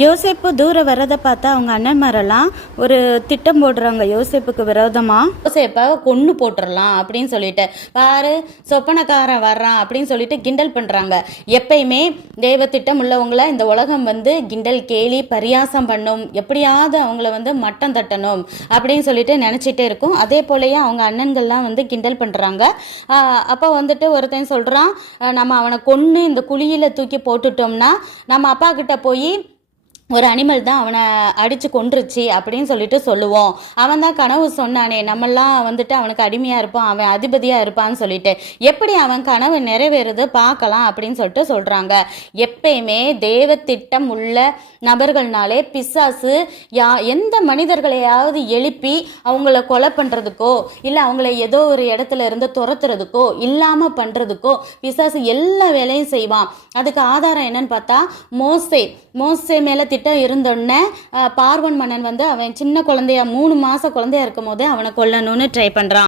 யோசேப்பு தூரம் வரதை பார்த்தா அவங்க அண்ணன்மாரெல்லாம் ஒரு திட்டம் போடுறாங்க யோசேப்புக்கு விரோதமாக. யோசேப்பை கொன்று போட்டுடலாம் அப்படின்னு சொல்லிட்டு, பாரு சொப்பனக்காரன் வர்றான் அப்படின்னு சொல்லிட்டு கிண்டல் பண்ணுறாங்க. எப்பயுமே தெய்வ திட்டம் உள்ளவங்கள இந்த உலகம் கிண்டல் கேலி பரியாசம் பண்ணும், எப்படியாவது அவங்கள மட்டம் தட்டணும் அப்படின்னு சொல்லிட்டு நினச்சிட்டே இருக்கும். அதே போலயே அவங்க அண்ணன்கள்லாம் கிண்டல் பண்ணுறாங்க. அப்போ ஒருத்தன் சொல்கிறான், நம்ம அவனை கொன்று இந்த குழியில் தூக்கி போட்டுட்டோம்னா நம்ம அப்பா கிட்ட போய் ஒரு அனிமல் தான் அவனை அடித்து கொன்றுச்சு அப்படின்னு சொல்லிட்டு சொல்லுவோம். அவன் தான் கனவு சொன்னானே, நம்மெல்லாம் அவனுக்கு அடிமையாக இருப்பான், அவன் அதிபதியாக இருப்பான்னு சொல்லிட்டு, எப்படி அவன் கனவு நிறைவேறுது பார்க்கலாம் அப்படின்னு சொல்லிட்டு சொல்கிறாங்க. எப்பயுமே தேவ திட்டம் உள்ள நபர்கள்னாலே பிசாசு எந்த மனிதர்களையாவது எழுப்பி அவங்கள கொலை பண்ணுறதுக்கோ இல்லை அவங்கள ஏதோ ஒரு இடத்துல இருந்து துரத்துறதுக்கோ இல்லாமல் பண்ணுறதுக்கோ பிசாசு எல்லா வேலையும் செய்வான். அதுக்கு ஆதாரம் என்னன்னு பார்த்தா மோசே மேலே திட்டம் இருந்தோடனே பார்வன் மன்னன் அவன் சின்ன குழந்தையா 3 மாத குழந்தையா இருக்கும் போது அவனை கொல்லணும்னு ட்ரை பண்ணுறான்.